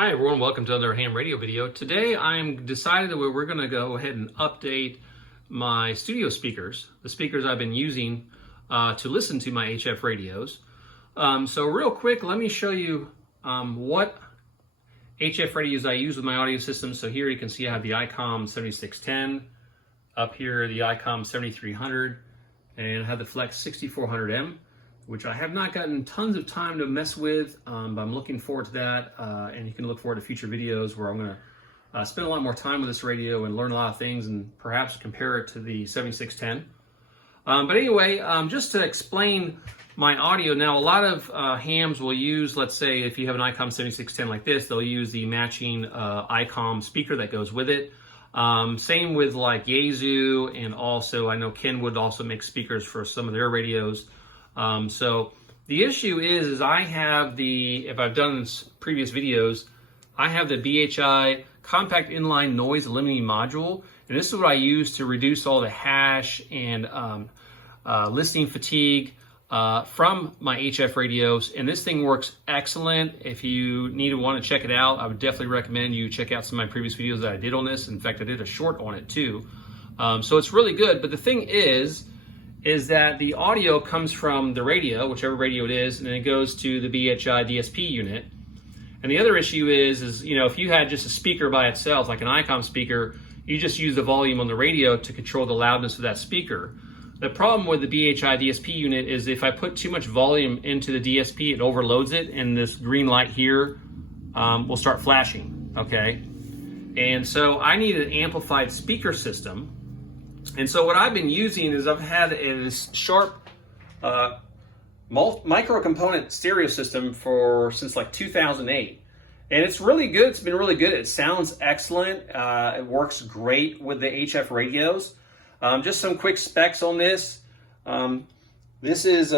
Hi everyone, welcome to another ham radio video. Today I'm decided that we're going to go ahead and update my studio speakers, the speakers I've been using to listen to my HF radios. So real quick, let me show you what HF radios I use with my audio system. So here you can see I have the ICOM 7610, up here the ICOM 7300, and I have the Flex 6400M. Which I have not gotten tons of time to mess with, but I'm looking forward to that. And you can look forward to future videos where I'm going to spend a lot more time with this radio and learn a lot of things and perhaps compare it to the 7610. But anyway, just to explain my audio, now a lot of hams will use, let's say if you have an ICOM 7610 like this, they'll use the matching ICOM speaker that goes with it. Same with like Egzod, and also I know Kenwood also makes speakers for some of their radios. So the issue is I have the, if I've done previous videos, I have the BHI compact inline noise limiting module, and this is what I use to reduce all the hash and listening fatigue from my HF radios. And this thing works excellent. If you want to check it out, I would definitely recommend you check out some of my previous videos that I did on this. In fact, I did a short on it too. So it's really good. But the thing is that the audio comes from the radio, whichever radio it is, and then it goes to the BHI DSP unit. And the other issue is you know, if you had just a speaker by itself, like an ICOM speaker, you just use the volume on the radio to control the loudness of that speaker. The problem with the BHI DSP unit is if I put too much volume into the DSP, it overloads it, and this green light here will start flashing, okay? And so I need an amplified speaker system. And so what I've been using is I've had this Sharp micro component stereo system since like 2008. And it's really good. It's been really good. It sounds excellent. It works great with the HF radios. Just some quick specs on this. This has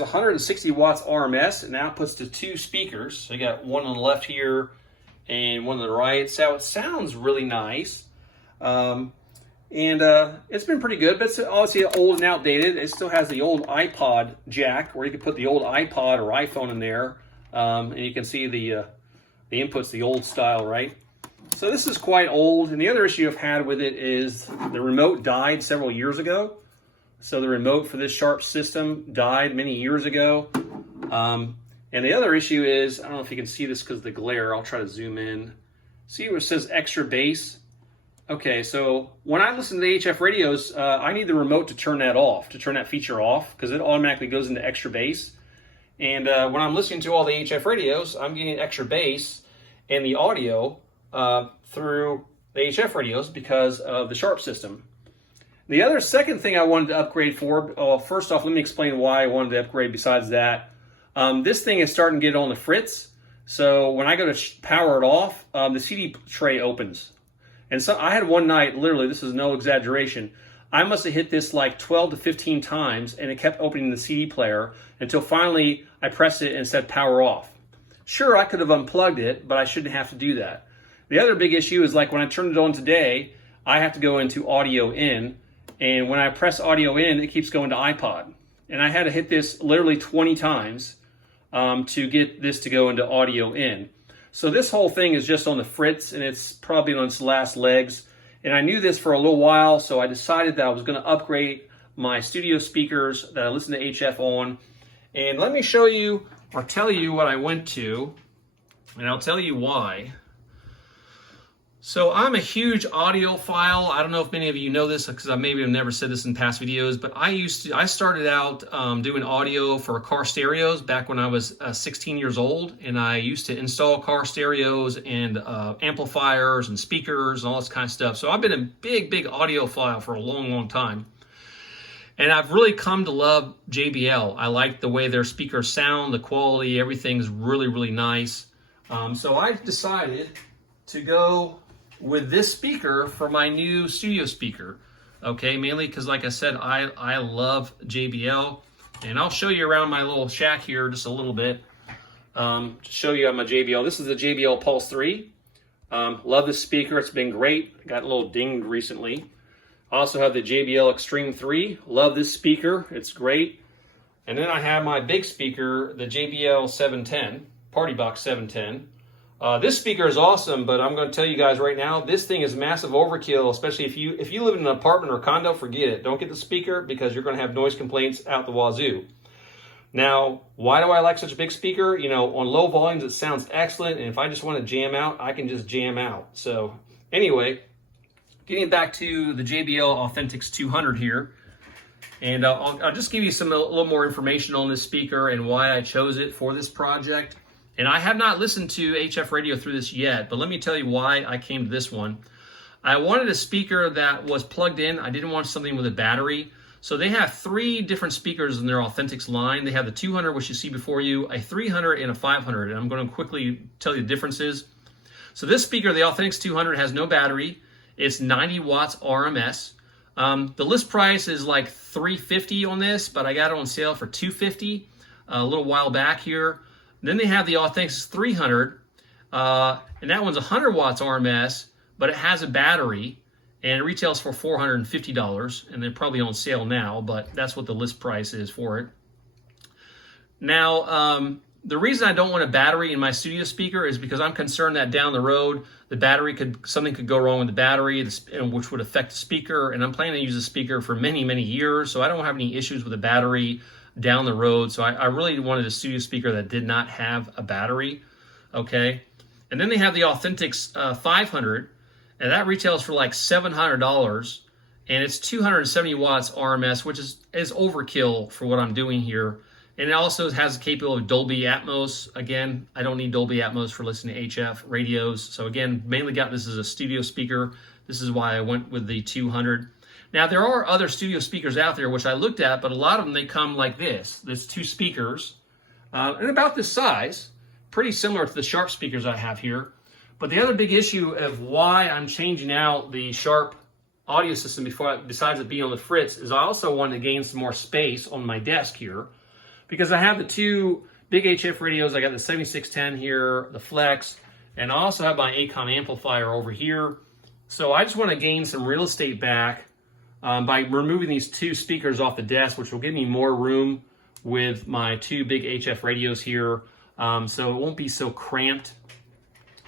160 watts RMS and outputs to 2 speakers. So you got one on the left here and one on the right. So it sounds really nice. And it's been pretty good, but it's obviously old and outdated. It still has the old iPod jack where you can put the old iPod or iPhone in there. And you can see the input's the old style, right? So this is quite old. And the other issue I've had with it is the remote died several years ago. So the remote for this Sharp system died many years ago. And the other issue is, I don't know if you can see this because of the glare. I'll try to zoom in. See where it says extra bass? Okay, so when I listen to the HF radios, I need the remote to turn that off, to turn that feature off, because it automatically goes into extra bass. And when I'm listening to all the HF radios, I'm getting extra bass and the audio through the HF radios because of the Sharp system. The second thing I wanted to upgrade for, first off, let me explain why I wanted to upgrade besides that. This thing is starting to get on the fritz. So when I go to power it off, the CD tray opens. And so I had one night, literally, this is no exaggeration, I must have hit this like 12 to 15 times, and it kept opening the CD player until finally I pressed it and said power off. Sure, I could have unplugged it, but I shouldn't have to do that. The other big issue is like when I turned it on today, I have to go into audio in, and when I press audio in, it keeps going to iPod. And I had to hit this literally 20 times to get this to go into audio in. So this whole thing is just on the fritz, and it's probably on its last legs. And I knew this for a little while, so I decided that I was going to upgrade my studio speakers that I listen to HF on. And let me show you or tell you what I went to, and I'll tell you why. So I'm a huge audiophile. I don't know if many of you know this because I maybe have never said this in past videos, but I started out doing audio for car stereos back when I was 16 years old, and I used to install car stereos and amplifiers and speakers and all this kind of stuff. So I've been a big audiophile for a long time. And I've really come to love JBL. I like the way their speakers sound, the quality, everything's really nice. So I decided to go with this speaker for my new studio speaker, okay, mainly because like I said, I love JBL, and I'll show you around my little shack here just a little bit to show you my JBL. This is the JBL Pulse 3. Love this speaker, it's been great. Got a little dinged recently. I also have the JBL Extreme 3. Love this speaker, it's great. And then I have my big speaker, the JBL 710, Party Box 710. This speaker is awesome, but I'm going to tell you guys right now, this thing is massive overkill, especially if you live in an apartment or condo, forget it. Don't get the speaker because you're going to have noise complaints out the wazoo. Now, why do I like such a big speaker? You know, on low volumes, it sounds excellent, and if I just want to jam out, I can just jam out. So anyway, getting back to the JBL Authentics 200 here, and I'll just give you a little more information on this speaker and why I chose it for this project. And I have not listened to HF radio through this yet, but let me tell you why I came to this one. I wanted a speaker that was plugged in. I didn't want something with a battery. So they have 3 different speakers in their Authentics line. They have the 200, which you see before you, a 300, and a 500. And I'm going to quickly tell you the differences. So this speaker, the Authentics 200, has no battery. It's 90 watts RMS. The list price is like $350 on this, but I got it on sale for $250 a little while back here. Then they have the Authentics 300, and that one's 100 watts RMS, but it has a battery, and it retails for $450, and they're probably on sale now, but that's what the list price is for it. Now, the reason I don't want a battery in my studio speaker is because I'm concerned that down the road, something could go wrong with the battery, which would affect the speaker, and I'm planning to use the speaker for many, many years, so I don't have any issues with the battery down the road. So I really wanted a studio speaker that did not have a battery, okay? And then they have the Authentics 500, and that retails for like $700, and it's 270 watts RMS, which is overkill for what I'm doing here. And it also has the capability of Dolby Atmos. Again, I don't need Dolby Atmos for listening to HF radios. So again, mainly got this as a studio speaker. This is why I went with the 200. Now, there are other studio speakers out there, which I looked at, but a lot of them, they come like this. There's 2 speakers, and about this size, pretty similar to the Sharp speakers I have here. But the other big issue of why I'm changing out the Sharp audio system besides it being on the Fritz, is I also wanted to gain some more space on my desk here, because I have the 2 big HF radios. I got the 7610 here, the Flex, and I also have my ACOM amplifier over here. So I just want to gain some real estate back by removing these 2 speakers off the desk, which will give me more room with my 2 big HF radios here. So it won't be so cramped,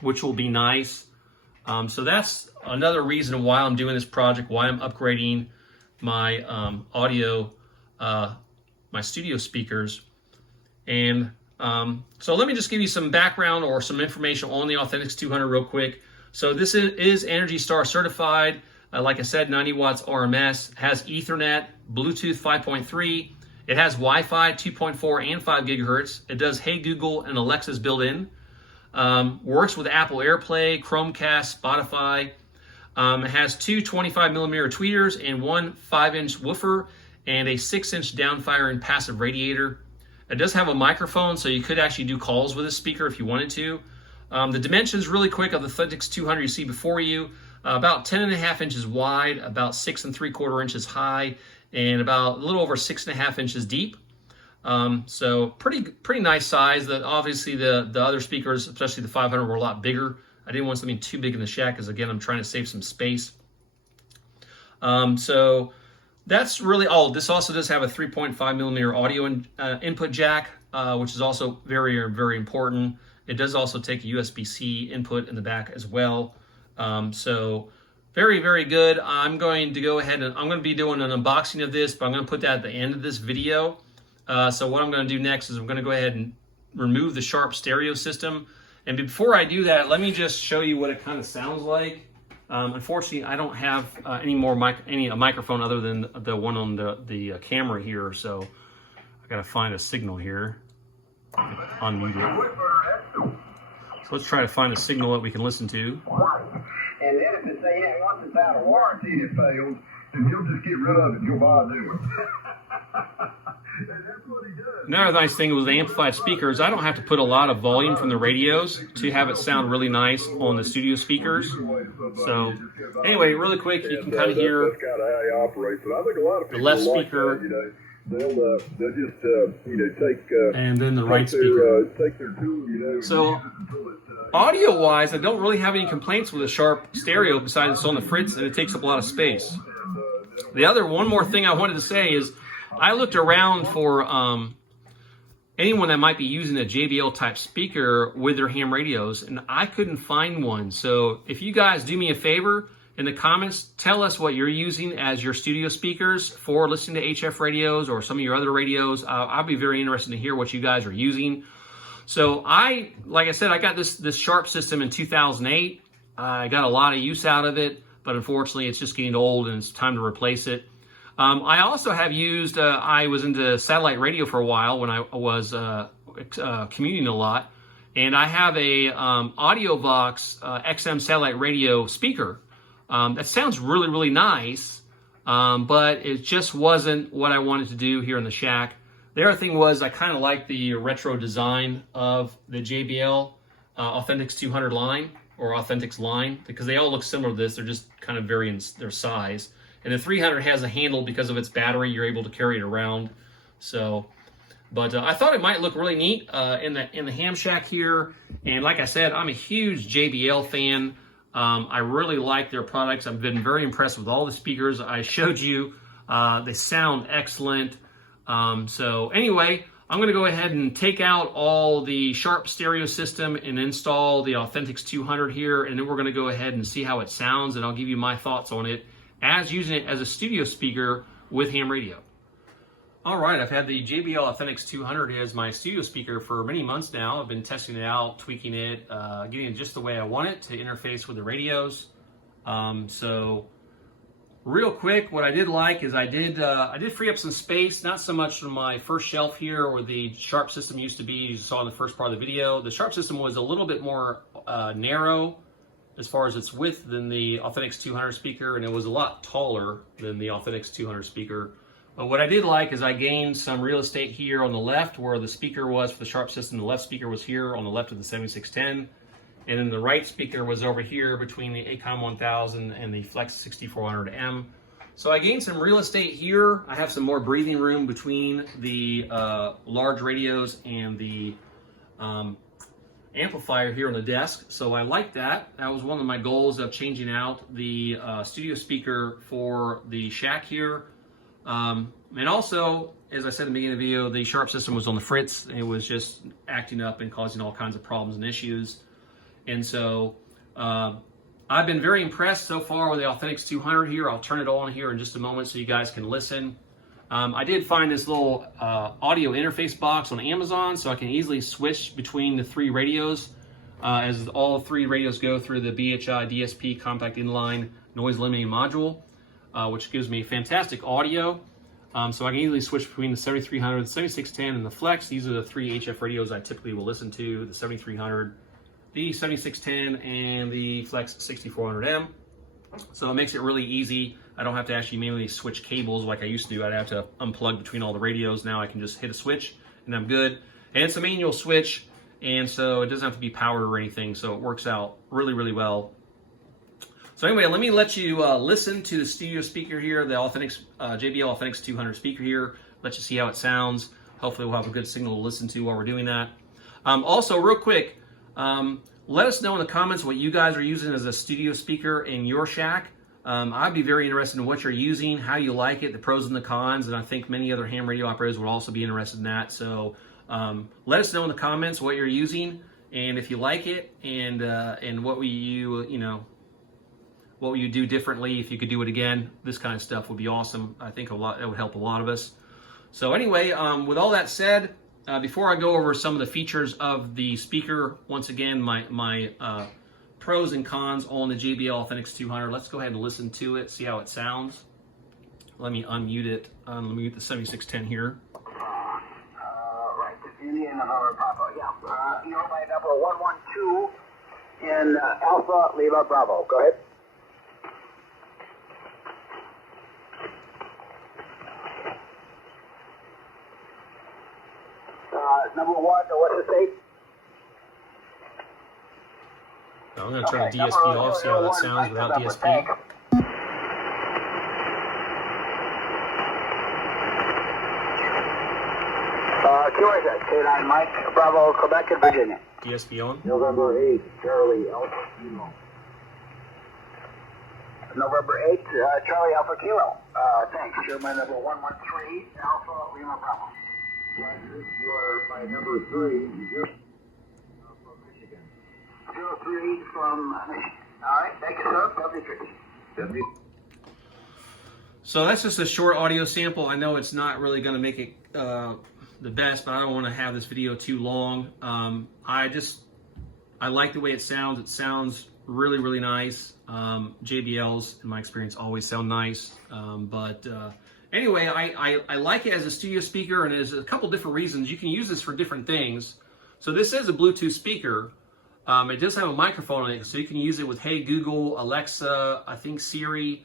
which will be nice. So that's another reason why I'm doing this project, why I'm upgrading my audio, my studio speakers. And so let me just give you some background or some information on the Authentics 200 real quick. So this is Energy Star certified. Like I said, 90 watts RMS, has Ethernet, Bluetooth 5.3. It has Wi-Fi 2.4 and 5 gigahertz. It does Hey Google and Alexa's built-in. Works with Apple AirPlay, Chromecast, Spotify. It has 2 25mm tweeters and 1 5-inch woofer and a 6-inch downfire and passive radiator. It does have a microphone, so you could actually do calls with this speaker if you wanted to. The dimensions really quick of the Authentics 200 you see before you. About 10.5 inches wide, about 6 3/4 inches high, and about a little over 6.5 inches deep. So pretty nice size. Obviously the other speakers, especially the 500, were a lot bigger. I didn't want something too big in the shack because, again, I'm trying to save some space. So that's really all. This also does have a 3.5mm audio input jack, which is also very, very important. It does also take a USB-C input in the back as well. So very, very good. I'm going to go ahead and I'm going to be doing an unboxing of this, but I'm going to put that at the end of this video. So what I'm going to do next is I'm going to go ahead and remove the Sharp stereo system. And before I do that, let me just show you what it kind of sounds like. Unfortunately, I don't have any microphone other than the one on the camera here. So I got to find a signal here. Unmute it. So let's try to find a signal that we can listen to. And then if it's once it's out of warranty and it fails, then you'll just get rid of it and you'll buy a new one. That's what he does. Another nice thing with the amplified speakers, I don't have to put a lot of volume from the radios to have it sound really nice on the studio speakers. So anyway, really quick, you can kind of hear that's kind of how he operates. But I think a lot of the people left like speaker, they'll just take and then the right speaker. Take their tool, So audio-wise, I don't really have any complaints with a Sharp stereo besides it's on the Fritz and it takes up a lot of space. One more thing I wanted to say is I looked around for anyone that might be using a JBL type speaker with their ham radios, and I couldn't find one. So if you guys do me a favor, in the comments, tell us what you're using as your studio speakers for listening to HF radios or some of your other radios. I'll be very interested to hear what you guys are using. So like I said, I got this Sharp system in 2008. I got a lot of use out of it, but unfortunately it's just getting old and it's time to replace it. I also have used, I was into satellite radio for a while when I was commuting a lot, and I have a AudioVox XM satellite radio speaker. That sounds really, really nice, but it just wasn't what I wanted to do here in the shack. The other thing was I kind of like the retro design of the JBL Authentics 200 line, or Authentics line, because they all look similar to this. They're just kind of varying their size. And the 300 has a handle because of its battery. You're able to carry it around. So, but I thought it might look really neat in the ham shack here. And like I said, I'm a huge JBL fan. I really like their products. I've been very impressed with all the speakers I showed you. They sound excellent. So anyway, I'm going to go ahead and take out all the Sharp stereo system and install the Authentics 200 here, and then we're going to go ahead and see how it sounds, and I'll give you my thoughts on it as using it as a studio speaker with ham radio. All right, I've had the JBL Authentics 200 as my studio speaker for many months now. I've been testing it out, tweaking it, getting it just the way I want it to interface with the radios. So real quick, what I did like is I did free up some space, not so much from my first shelf here where the Sharp system used to be. You saw in the first part of the video. The Sharp system was a little bit more narrow as far as its width than the Authentics 200 speaker, and it was a lot taller than the Authentics 200 speaker. But what I did like is I gained some real estate here on the left where the speaker was for the Sharp system. The left speaker was here on the left of the 7610. And then the right speaker was over here between the ACOM 1000 and the Flex 6400M. So I gained some real estate here. I have some more breathing room between the large radios and the amplifier here on the desk. So I like that. That was one of my goals of changing out the studio speaker for the shack here. And also, as I said in the beginning of the video, the Sharp system was on the fritz. It was just acting up and causing all kinds of problems and issues. And so I've been very impressed so far with the Authentics 200 here. I'll turn it on here in just a moment so you guys can listen. I did find this little audio interface box on Amazon, so I can easily switch between the three radios as all three radios go through the BHI DSP compact inline noise limiting module, which gives me fantastic audio. So I can easily switch between the 7300, the 7610, and the Flex. These are the three HF radios I typically will listen to, the 7300, the 7610, and the Flex 6400M. So it makes it really easy. I don't have to actually manually switch cables like I used to do. I'd have to unplug between all the radios. Now I can just hit a switch and I'm good. And it's a manual switch, and so it doesn't have to be powered or anything. So it works out really, really well. So anyway, let me let you listen to the studio speaker here, the Authentics, JBL Authentics 200 speaker here. Let you see how it sounds. Hopefully we'll have a good signal to listen to while we're doing that. Also, real quick, let us know in the comments what you guys are using as a studio speaker in your shack. I'd be very interested in what you're using, how you like it, the pros and the cons, and I think many other ham radio operators would also be interested in that. So let us know in the comments what you're using and if you like it, and what will you do differently if you could do it again. This kind of stuff would be awesome. I think it would help a lot of us. So anyway, with all that said, before I go over some of the features of the speaker, once again, my pros and cons on the JBL Authentics 200, let's go ahead and listen to it, see how it sounds. Let me unmute it. Let me mute the 7610 here. Right, Indian Bravo, yeah. By number 112 in Alpha Lima Bravo. Go ahead. Number one, what's the state? I'm going to turn the DSP off, see how that sounds without DSP. QRZ, K9 Mike, Bravo, Quebec and Virginia. DSP on. November 8, Charlie Alpha Kilo. November 8, Charlie Alpha Kilo. Thanks. Sherman number 113, Alpha Lima Bravo. You are by number 3, from Michigan. 03 from Michigan. All right, take it up, W3. So that's just a short audio sample. I know it's not really going to make it the best, but I don't want to have this video too long. I like the way it sounds. It sounds really, really nice. JBLs, in my experience, always sound nice. Anyway, I like it as a studio speaker, and there's a couple different reasons. You can use this for different things. So this is a Bluetooth speaker. It does have a microphone on it, so you can use it with Hey Google, Alexa, I think Siri.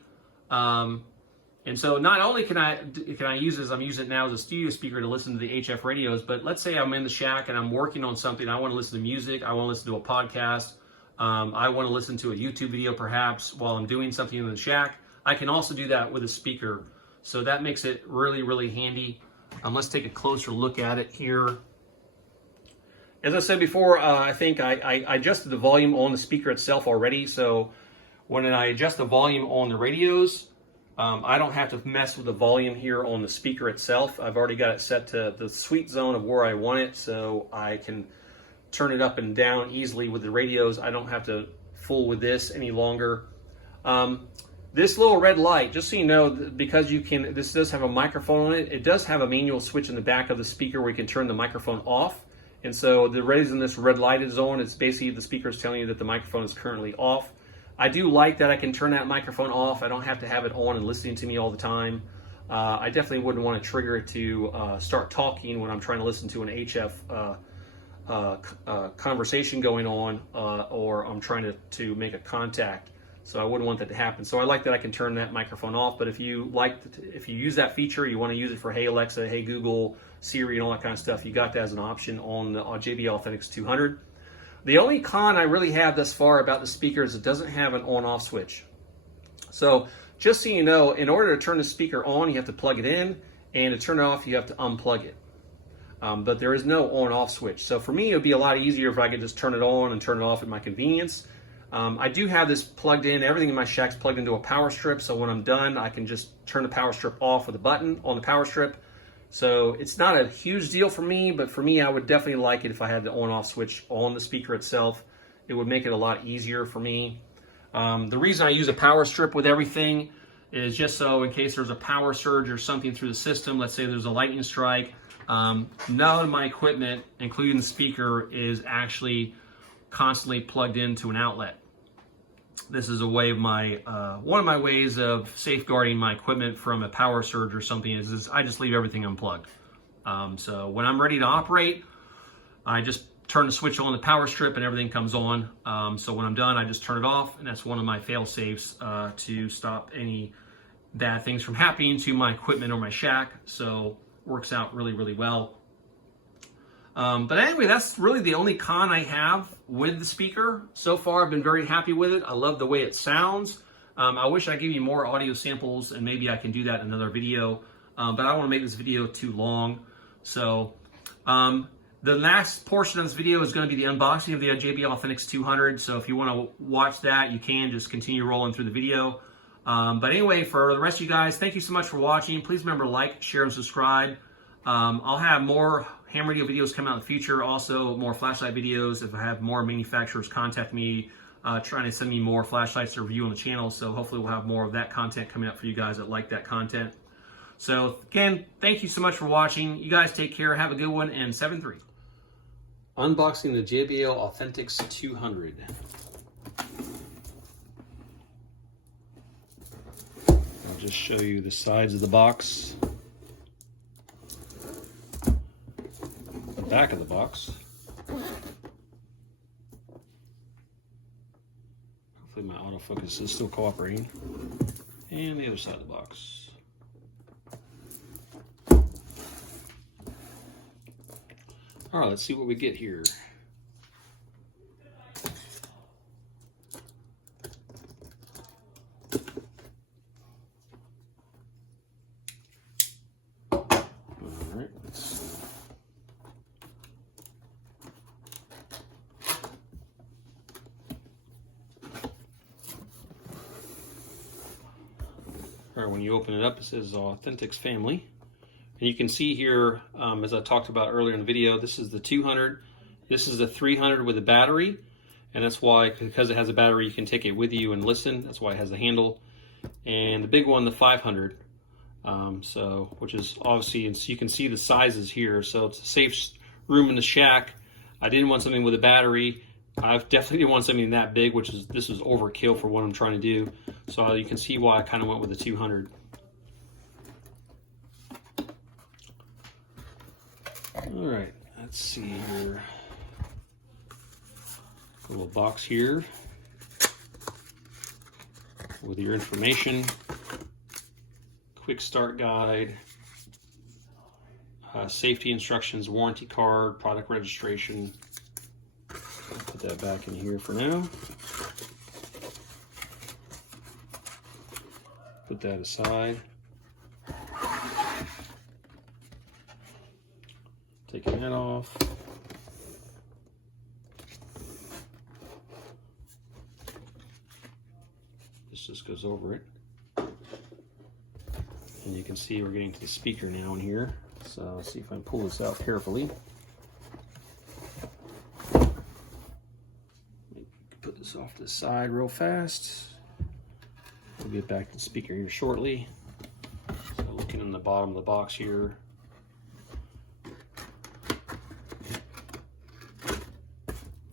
And so not only can I use this, I'm using it now as a studio speaker to listen to the HF radios, but let's say I'm in the shack and I'm working on something. I want to listen to music. I want to listen to a podcast. I want to listen to a YouTube video perhaps while I'm doing something in the shack. I can also do that with a speaker. So that makes it really, really handy. Let's take a closer look at it here. As I said before, I think I adjusted the volume on the speaker itself already. So when I adjust the volume on the radios, I don't have to mess with the volume here on the speaker itself. I've already got it set to the sweet zone of where I want it, so I can turn it up and down easily with the radios. I don't have to fool with this any longer. This little red light, just so you know, because this does have a microphone on it, it does have a manual switch in the back of the speaker where you can turn the microphone off. And so the reason this red light is on, it's basically the speaker is telling you that the microphone is currently off. I do like that I can turn that microphone off. I don't have to have it on and listening to me all the time. I definitely wouldn't want to trigger it to start talking when I'm trying to listen to an HF conversation going on, or I'm trying to make a contact. So I wouldn't want that to happen. So I like that I can turn that microphone off. But if you use that feature, you want to use it for Hey Alexa, Hey Google, Siri, and all that kind of stuff, you got that as an option on the JBL Authentics 200. The only con I really have thus far about the speaker is it doesn't have an on-off switch. So just so you know, in order to turn the speaker on, you have to plug it in, and to turn it off, you have to unplug it. But there is no on-off switch. So for me, it would be a lot easier if I could just turn it on and turn it off at my convenience. I do have this plugged in. Everything in my shack's plugged into a power strip, so when I'm done, I can just turn the power strip off with a button on the power strip. So it's not a huge deal for me, but for me, I would definitely like it if I had the on-off switch on the speaker itself. It would make it a lot easier for me. The reason I use a power strip with everything is just so in case there's a power surge or something through the system, let's say there's a lightning strike, none of my equipment, including the speaker, is actually constantly plugged into an outlet. This is a way of one of my ways of safeguarding my equipment from a power surge or something is I just leave everything unplugged. So when I'm ready to operate, I just turn the switch on the power strip and everything comes on. So when I'm done, I just turn it off, and that's one of my fail safes to stop any bad things from happening to my equipment or my shack. So works out really, really well. But anyway, that's really the only con I have with the speaker. So far, I've been very happy with it. I love the way it sounds. I wish I could give you more audio samples, and maybe I can do that in another video. But I don't want to make this video too long. So the last portion of this video is going to be the unboxing of the JBL Authentics 200. So if you want to watch that, you can just continue rolling through the video. But anyway, for the rest of you guys, thank you so much for watching. Please remember to like, share, and subscribe. I'll have more ham radio videos come out in the future, also more flashlight videos. If I have more manufacturers contact me, trying to send me more flashlights to review on the channel. So hopefully we'll have more of that content coming up for you guys that like that content. So again, thank you so much for watching. You guys take care, have a good one, and 7-3. Unboxing the JBL Authentics 200. I'll just show you the sides of the box. Back of the box. Hopefully my autofocus is still cooperating. And the other side of the box. All right, let's see what we get here. When you open it up, it says Authentics family. And you can see here, as I talked about earlier in the video, this is the 200, this is the 300 with a battery, and that's why, because it has a battery, you can take it with you and listen. That's why it has a handle. And the big one, the 500, which is obviously, and so you can see the sizes here. So it's a safe room in the shack. I didn't want something with a battery. I definitely didn't want something that big, this is overkill for what I'm trying to do. So you can see why I kind of went with the 200. All right, let's see here. A little box here with your information, quick start guide, safety instructions, warranty card, product registration. Put that back in here for now. Put that aside. Taking that off. This just goes over it. And you can see we're getting to the speaker now in here. So let's see if I can pull this out carefully. Put this off to the side real fast. We'll get back to the speaker here shortly. So looking in the bottom of the box here.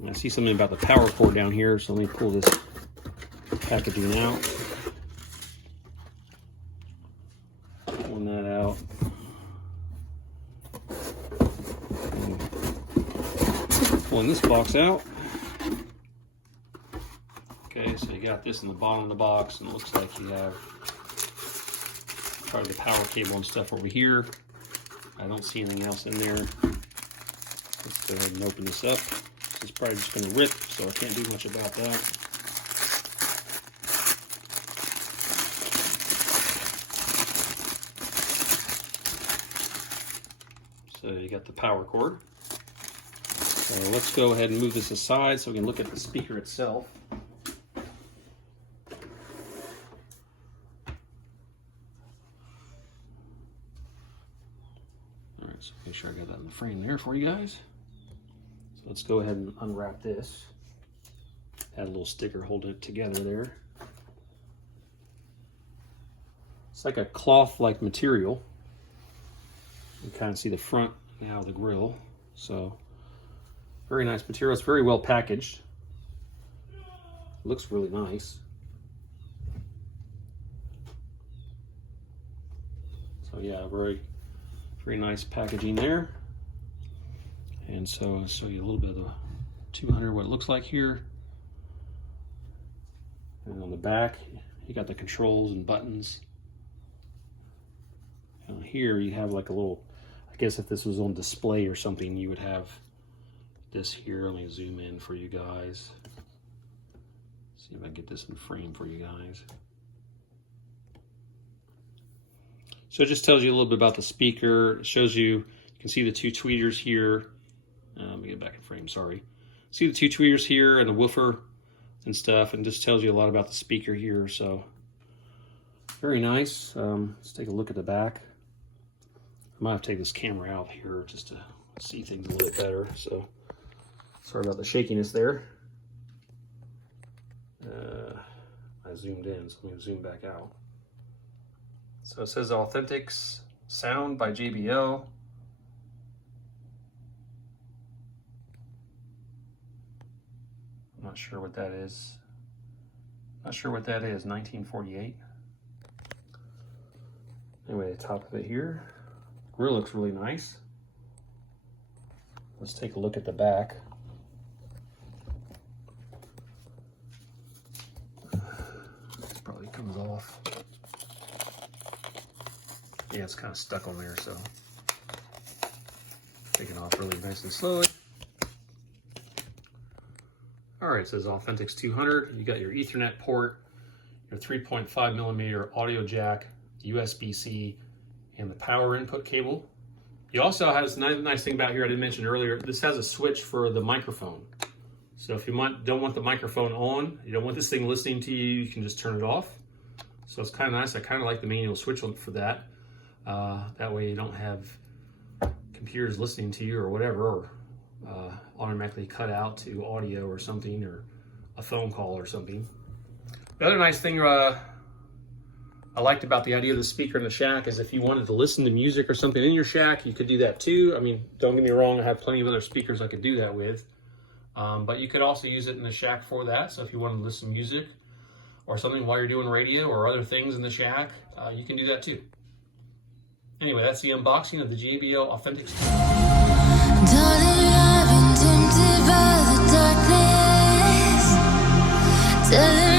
I see something about the power cord down here, so let me pull this packaging out. Pulling that out. Pulling this box out. Okay, so you got this in the bottom of the box, and it looks like you have probably the power cable and stuff over here. I don't see anything else in there. Let's go ahead and open this up. It's probably just going to rip, so I can't do much about that. So you got the power cord. So let's go ahead and move this aside so we can look at the speaker itself. All right, so make sure I got that in the frame there for you guys. Let's go ahead and unwrap this. Add a little sticker holding it together there. It's like a cloth-like material. You can kind of see the front now of the grill. So, very nice material. It's very well packaged. Looks really nice. So yeah, very nice packaging there. And so I'll show you a little bit of the 200, what it looks like here. And on the back, you got the controls and buttons. And here you have like a little, I guess if this was on display or something, you would have this here. Let me zoom in for you guys. See if I can get this in frame for you guys. So it just tells you a little bit about the speaker. It shows you can see the two tweeters here. Let me get back in frame, sorry. See the two tweeters here and the woofer and stuff, and just tells you a lot about the speaker here. So very nice. Let's take a look at the back. I might have to take this camera out here just to see things a little bit better. So sorry about the shakiness there. I zoomed in, so let me zoom back out. So it says Authentics Sound by JBL. I'm not sure what that is. Not sure what that is, 1948. Anyway, the top of it here. Grill looks really nice. Let's take a look at the back. This probably comes off. Yeah, it's kind of stuck on there, so take it off really nice and slowly. All right, it says Authentics 200. You got your Ethernet port, your 3.5 millimeter audio jack, USB-C, and the power input cable. You also have this nice thing about here I didn't mention earlier. This has a switch for the microphone. So if you don't want the microphone on, you don't want this thing listening to you, you can just turn it off. So it's kind of nice. I kind of like the manual switch for that. That way you don't have computers listening to you or whatever, or automatically cut out to audio or something, or a phone call or something. The other nice thing I liked about the idea of the speaker in the shack is if you wanted to listen to music or something in your shack, you could do that too. I mean, don't get me wrong, I have plenty of other speakers I could do that with. But you could also use it in the shack for that. So if you wanted to listen to music or something while you're doing radio or other things in the shack, you can do that too. Anyway, that's the unboxing of the JBL Authentics. Darling, I've been tempted by the darkness. Telling